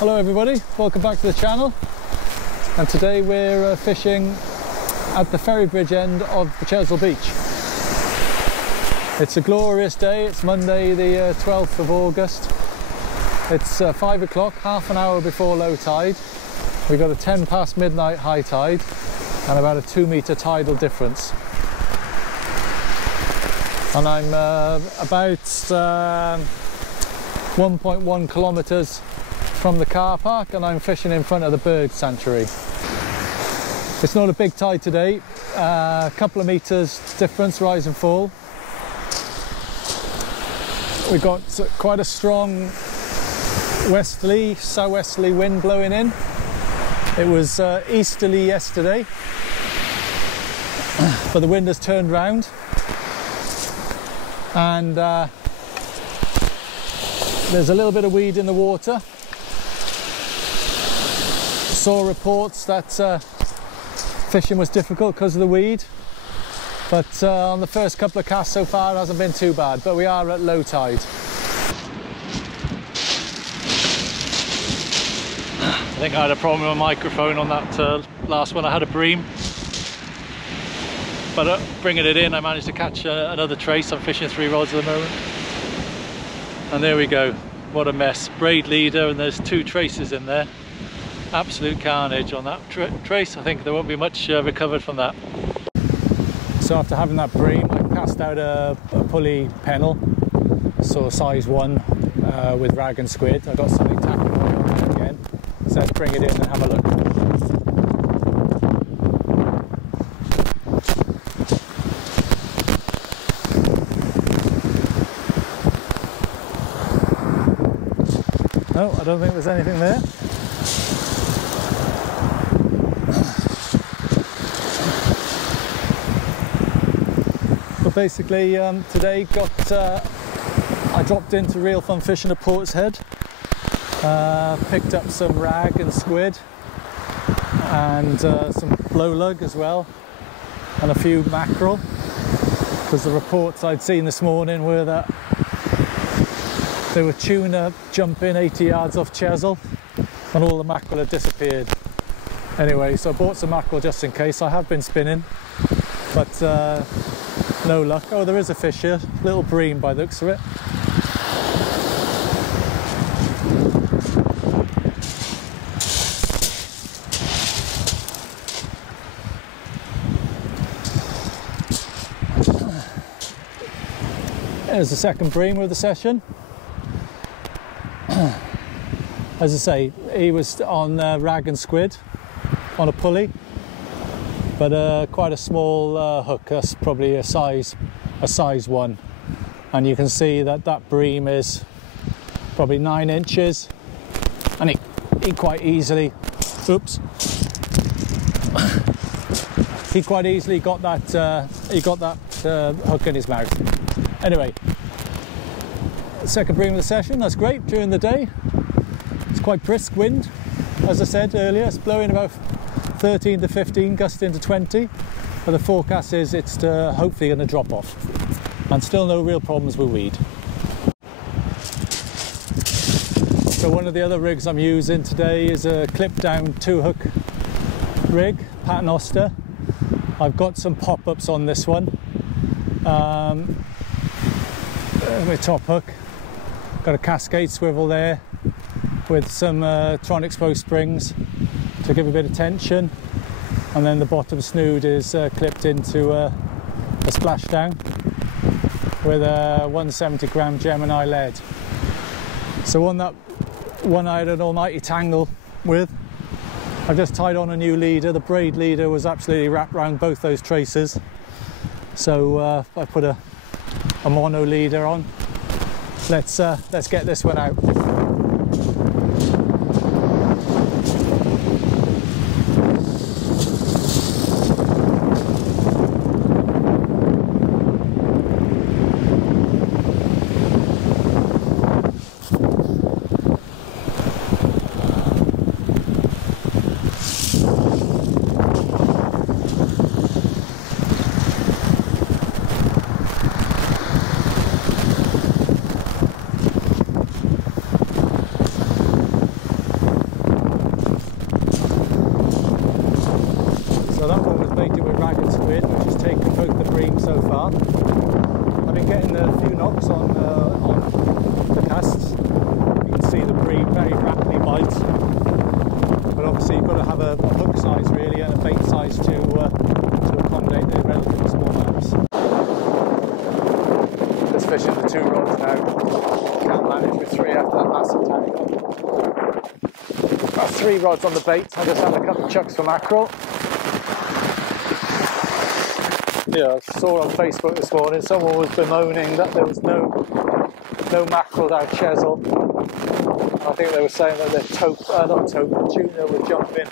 Hello everybody, welcome back to the channel, and today we're fishing at the Ferrybridge end of the Chesil Beach. It's a glorious day. It's Monday the 12th of August. It's 5 o'clock, half an hour before low tide. We've got a 10 past midnight high tide and about a 2 metre tidal difference. And I'm about 1.1 kilometres from the car park, and I'm fishing in front of the bird sanctuary. It's not a big tide today, a couple of metres difference, rise and fall. We've got quite a strong westerly, southwesterly wind blowing in. It was easterly yesterday, but the wind has turned round, and there's a little bit of weed in the water. Saw reports that fishing was difficult because of the weed, but on the first couple of casts so far it hasn't been too bad, but we are at low tide. I think I had a problem with my microphone on that last one. I had a bream, but bringing it in I managed to catch another trace. I'm fishing 3 rods at the moment, and there we go. What a mess. Braid leader, and there's 2 traces in there. Absolute carnage on that trace. I think there won't be much recovered from that. So after having that bream, I cast out a pulley pennel, so size 1 with rag and squid. I got something tackling on it again, so let's bring it in and have a look. No, I don't think there's anything there. But basically today I dropped into Real Fun Fishing at Port's Head, picked up some rag and squid and some blow lug as well, and a few mackerel, because the reports I'd seen this morning were that there were tuna jumping 80 yards off Chesil and all the mackerel had disappeared. Anyway, so I bought some mackerel just in case. I have been spinning, but no luck. Oh, there is a fish here, little bream by the looks of it. There's the second bream of the session. As I say, he was on rag and squid on a pulley, but quite a small hook. That's probably a size 1, and you can see that that bream is probably 9 inches, and he quite easily, oops, he quite easily got that hook in his mouth. Anyway, second bream of the session. That's great during the day. It's quite brisk wind, as I said earlier. It's blowing about 13 to 15, gusting to 20, but the forecast is it's hopefully going to drop off, and still no real problems with weed. So one of the other rigs I'm using today is a clip down 2-hook rig, paternoster. I've got some pop-ups on this one with top hook. Got a cascade swivel there with some Tron exposed springs to give a bit of tension, and then the bottom snood is clipped into a splashdown with a 170 gram Gemini lead. So on that one I had an almighty tangle with. I've just tied on a new leader. The braid leader was absolutely wrapped around both those traces, so I put a mono leader on. Let's get this one out. squid, which has taken both the bream so far. I've been getting a few knocks on the casts. You can see the bream very rapidly bite, but obviously you've got to have a hook size really and a bait size to accommodate the relatively small amounts. Just fishing the 2 rods now. Can't manage with 3 after that massive tank. Got 3 rods on the bait. I just had a couple of chucks for mackerel. Yeah, I saw on Facebook this morning someone was bemoaning that there was no mackerel down Chesil. I think they were saying that their tuna were jumping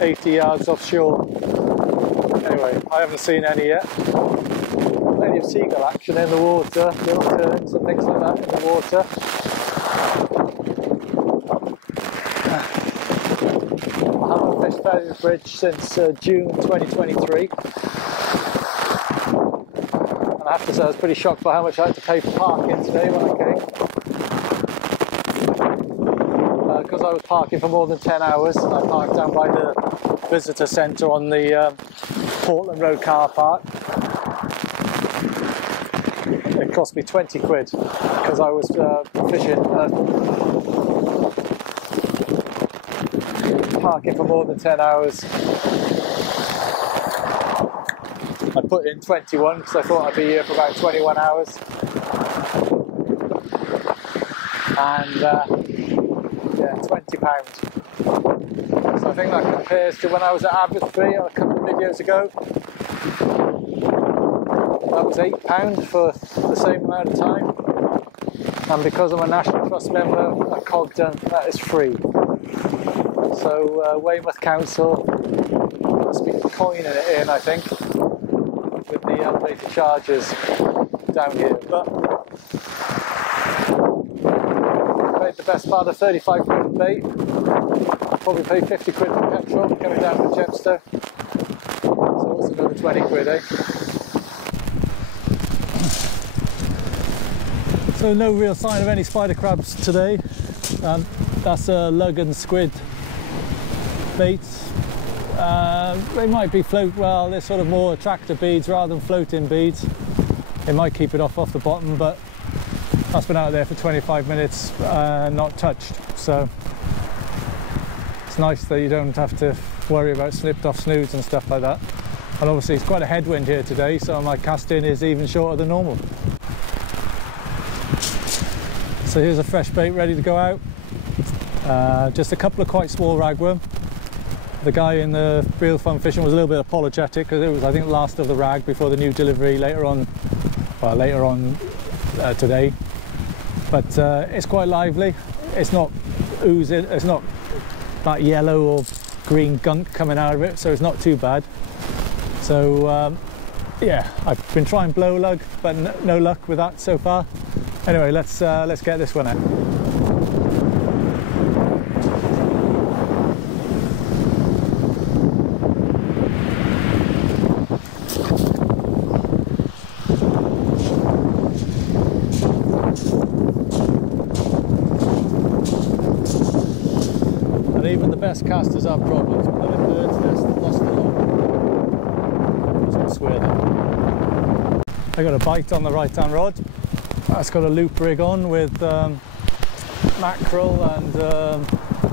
80 yards offshore. Anyway, I haven't seen any yet. Plenty of seagull action in the water, little terns and things like that in the water. I haven't fished Ferrybridge since June 2023. And I have to say I was pretty shocked by how much I had to pay for parking today when I came. Because I was parking for more than 10 hours. I parked down by the visitor centre on the Portland Road car park. It cost me 20 quid because I was fishing, parking for more than 10 hours. I put in 21 because I thought I'd be here for about 21 hours. And yeah, £20. So I think that compares to when I was at Abbotsbury a couple of videos ago. That was £8 for the same amount of time. And because I'm a National Trust member at Cogden, that is free. So Weymouth Council must be coining it in, I think, with the elevated charges down here. But I paid the best part of 35 quid for bait. Probably paid 50 quid for petrol coming down from Chepstow. So it's another 20 quid, eh? So no real sign of any spider crabs today. That's a lug and squid bait. They might be well, they're sort of more attractor beads rather than floating beads. It might keep it off the bottom, but that's been out there for 25 minutes, not touched. So it's nice that you don't have to worry about snipped off snoods and stuff like that. And obviously it's quite a headwind here today, so my casting is even shorter than normal. So here's a fresh bait ready to go out. Just a couple of quite small ragworm. The guy in the Real Fun Fishing was a little bit apologetic because it was, I think, last of the rag before the new delivery later on today. But it's quite lively. It's not oozing, it's not that yellow or green gunk coming out of it, so it's not too bad. So yeah, I've been trying blow lug, but no luck with that so far. Anyway, let's get this one out. And even the best casters have problems. Pulling birds nest, lost the hook. Doesn't swear them. I got a bite on the right hand rod. It's got a loop rig on with mackerel and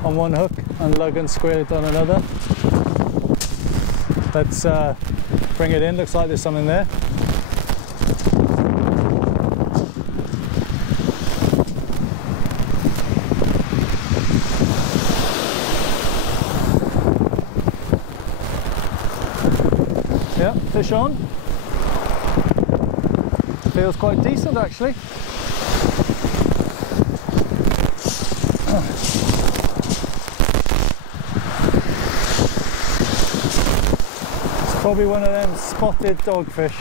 on one hook and lug and squid on another. Let's bring it in. Looks like there's something there. Yeah, fish on. Feels quite decent actually. It's probably one of them spotted dogfish.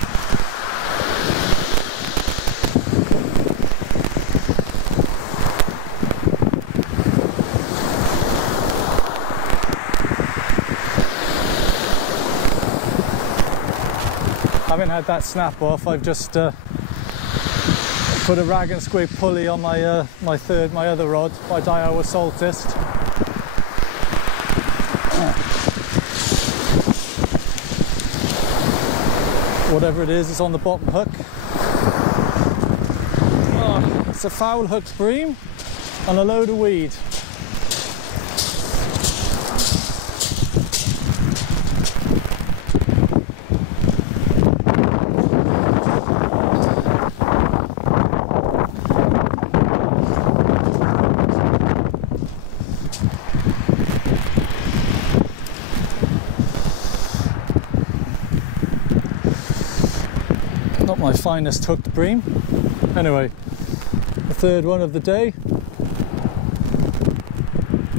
I haven't had that snap off. I've just put a rag and squid pulley on my my other rod, my Daiwa Saltist. whatever it is, it's on the bottom hook. Oh, it's a foul hooked bream and a load of weed. Not my finest hooked bream. Anyway, the third one of the day.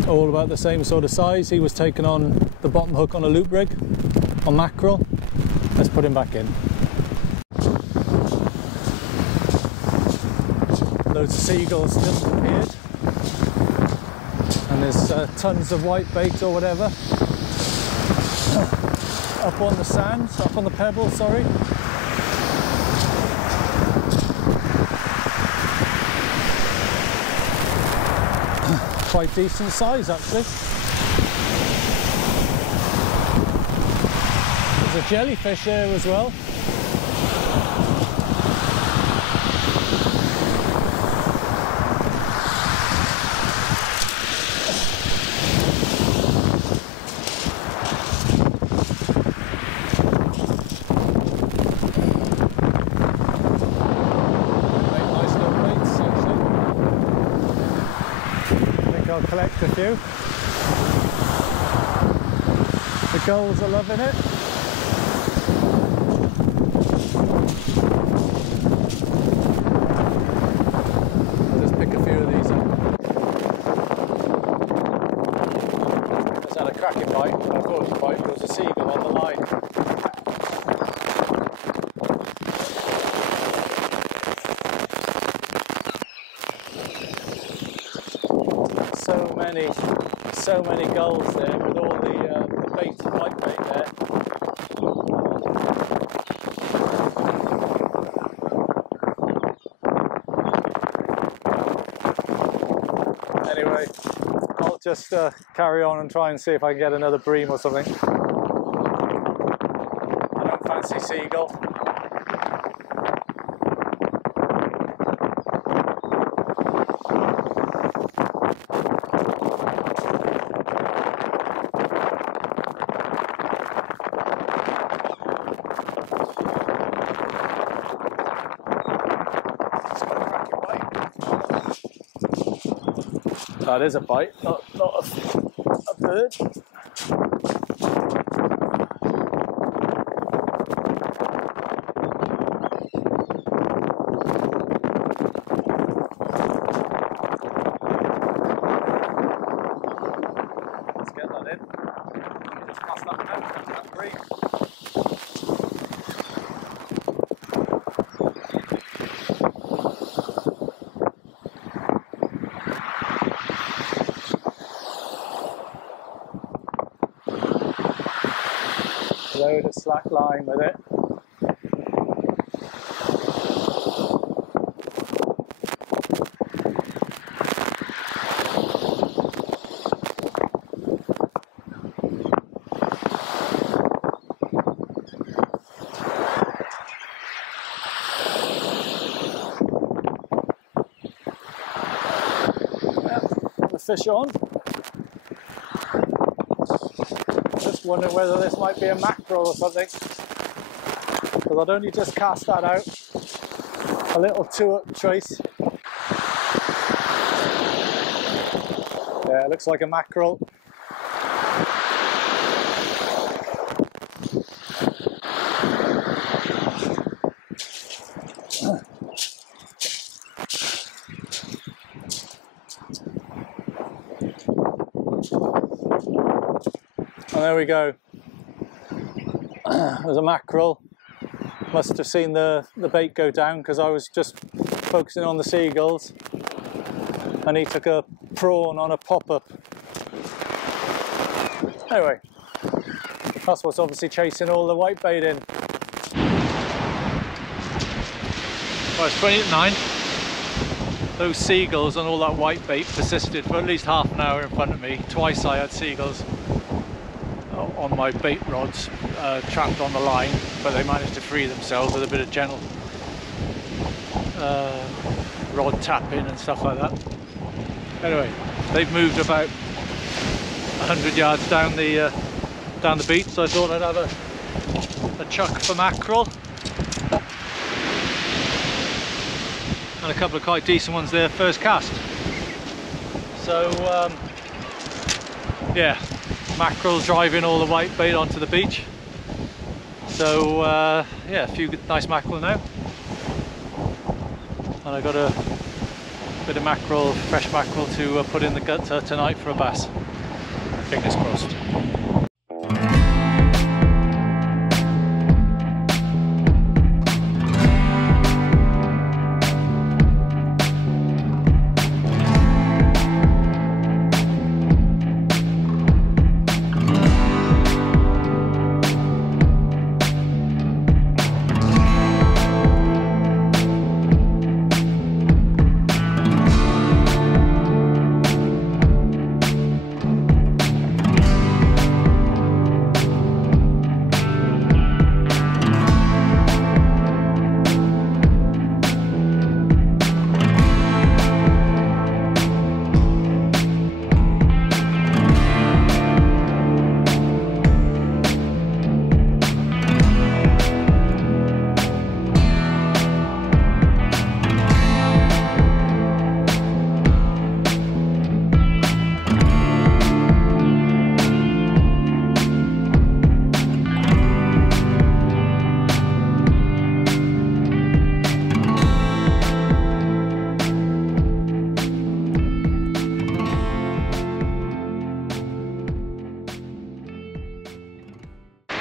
All about the same sort of size. He was taken on the bottom hook on a loop rig on mackerel. Let's put him back in. Loads of seagulls just appeared. And there's tons of white bait or whatever. Up on the sand, up on the pebbles, sorry. Quite decent size actually. There's a jellyfish here as well. I'll collect a few. The gulls are loving it. I'll just pick a few of these up. Just had a cracking bite. I thought it was a bite, but it was a seagull on the line. So many gulls there with all the bait, white bait there. Anyway, I'll just carry on and try and see if I can get another bream or something. I don't fancy seagull. That is a bite, not a bird. Let's get that in. Just pass that down, that bream. Load of slack line with it. Put the fish on. Just wondering whether this might be a mackerel or something, because I'd only just cast that out. A little 2-up trace. Yeah, it looks like a mackerel. And there we go. There's a mackerel. Must have seen the bait go down because I was just focusing on the seagulls, and he took a prawn on a pop-up. Anyway, that's what's obviously chasing all the white bait in. Well, it's 20 to 9. Those seagulls and all that white bait persisted for at least half an hour in front of me. Twice I had seagulls. on my bait rods trapped on the line, but they managed to free themselves with a bit of gentle rod tapping and stuff like that. Anyway, they've moved about 100 yards down the beach, so I thought I'd have a chuck for mackerel. And a couple of quite decent ones there, first cast. So yeah, mackerel driving all the white bait onto the beach. So yeah, a few good, nice mackerel now. And I got a bit of mackerel, fresh mackerel to put in the gut tonight for a bass. Fingers crossed.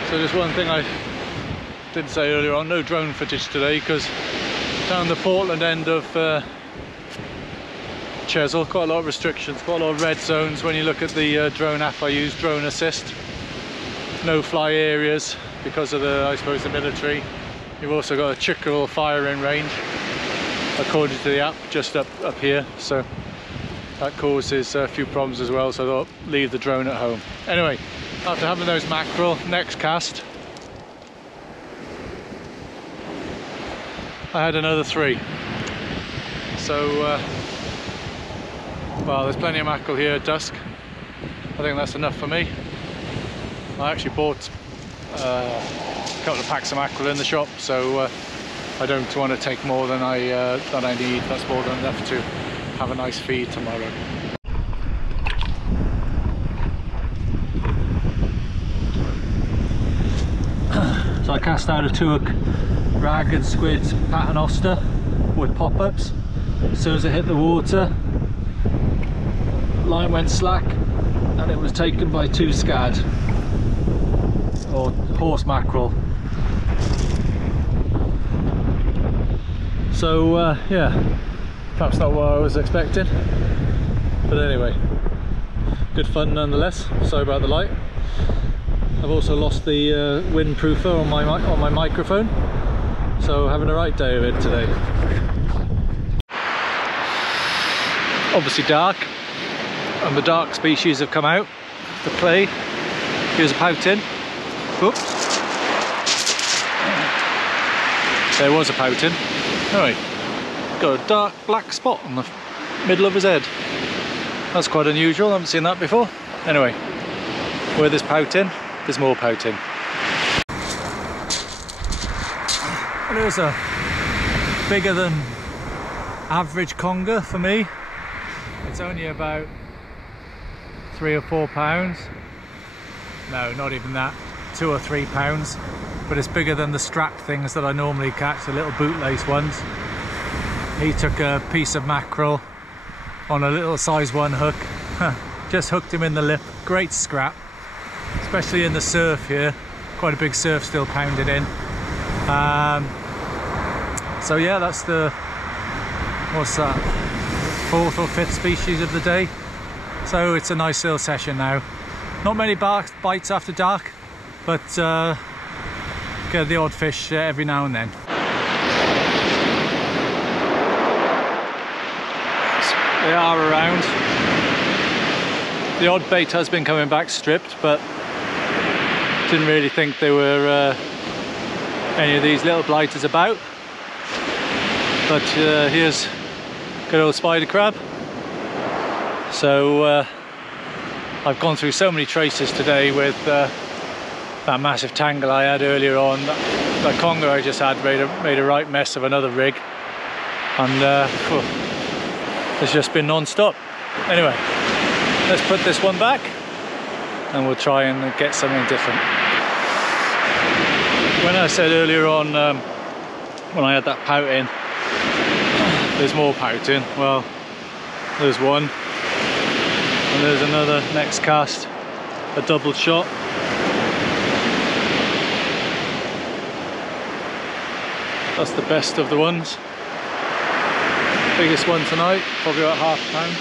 So just one thing I did say earlier on, no drone footage today because down the Portland end of Chesil, quite a lot of restrictions, quite a lot of red zones when you look at the drone app I use, Drone Assist. No fly areas because of the, I suppose, the military. You've also got a chickerel firing range, according to the app, just up here, so that causes a few problems as well, so I thought leave the drone at home. Anyway, after having those mackerel, next cast I had another 3. So well, there's plenty of mackerel here at dusk. I think that's enough for me. I actually bought a couple of packs of mackerel in the shop, so I don't want to take more than I need. That's more than enough to have a nice feed tomorrow. So I cast out a 2-hook rag and squid paternoster with pop-ups. As soon as it hit the water, line went slack and it was taken by 2 scad, or horse mackerel. So yeah, perhaps not what I was expecting, but anyway, good fun nonetheless. Sorry about the light. I've also lost the windproofer on my microphone, so having a right day of it today. Obviously dark, and the dark species have come out to play. Here's a pouting. Whoops. There was a pouting. Anyway, got a dark black spot on the middle of his head. That's quite unusual, I haven't seen that before. Anyway, where there's pouting, there's more pouting. There's a bigger than average conger for me. It's only about 3 or 4 pounds. No, not even that, 2 or 3 pounds. But it's bigger than the strap things that I normally catch, the little bootlace ones. He took a piece of mackerel on a little size 1 hook. Just hooked him in the lip. Great scrap, especially in the surf here. Quite a big surf still pounding in. So yeah, that's the, what's that, 4th or 5th species of the day. So it's a nice little session now. Not many bites after dark, but get the odd fish every now and then. They are around. The odd bait has been coming back stripped, but Didn't really think there were any of these little blighters about, but here's good old spider crab. So I've gone through so many traces today with that massive tangle I had earlier on. That conger I just had made a right mess of another rig, and it's just been non-stop. Anyway, let's put this one back and we'll try and get something different. When I said earlier on, when I had that pouting, there's more pouting. Well, there's one, and there's another next cast, a double shot. That's the best of the ones. Biggest one tonight, probably about £1/2 pound.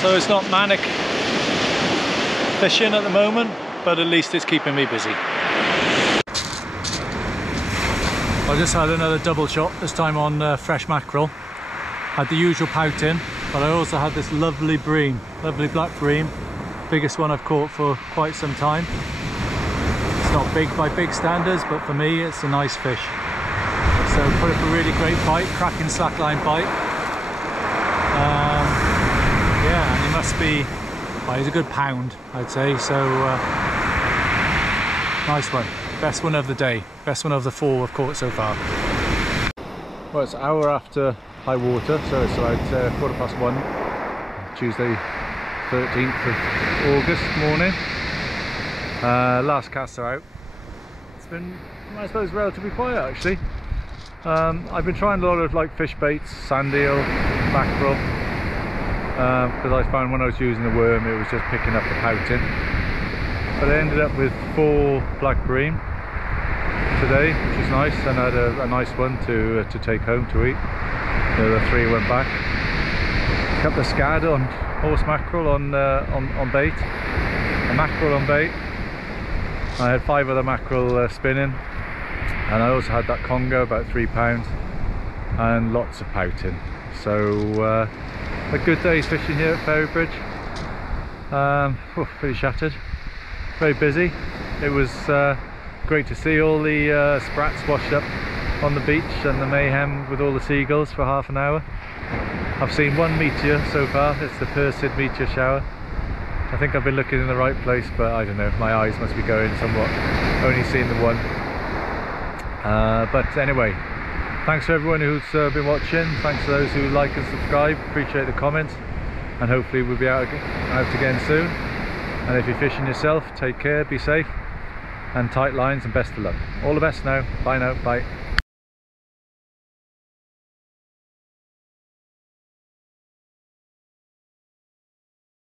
So it's not manic fishing at the moment, but at least it's keeping me busy. I just had another double shot, this time on fresh mackerel. Had the usual pouting, but I also had this lovely bream, lovely black bream. Biggest one I've caught for quite some time. It's not big by big standards, but for me it's a nice fish. So put up a really great bite, cracking slackline bite. Yeah, and he must be, well, he's a good pound, I'd say. So nice one, best one of the day, best one of the 4 I've caught so far. Well, it's an hour after high water, so it's about 1:15, Tuesday 13th of August morning. Last casts are out. It's been, I suppose, relatively quiet actually. I've been trying a lot of like fish baits, sandeel, mackerel, because I found when I was using the worm it was just picking up the pouting. But I ended up with 4 black bream today, which is nice, and I had a nice one to take home to eat. The other 3 went back. A couple of scad on horse mackerel on bait, a mackerel on bait. I had 5 other mackerel spinning, and I also had that conger, about £3, and lots of pouting. So a good day's fishing here at Ferrybridge. Pretty shattered, very busy. It was great to see all the sprats washed up on the beach and the mayhem with all the seagulls for half an hour. I've seen 1 meteor so far. It's the Persid meteor shower. I think I've been looking in the right place, but I don't know, my eyes must be going somewhat, only seeing the 1. But anyway, thanks to everyone who's been watching, thanks to those who like and subscribe, appreciate the comments, and hopefully we'll be out again soon. And if you're fishing yourself, take care, be safe, and tight lines, and best of luck. All the best now, bye now, bye.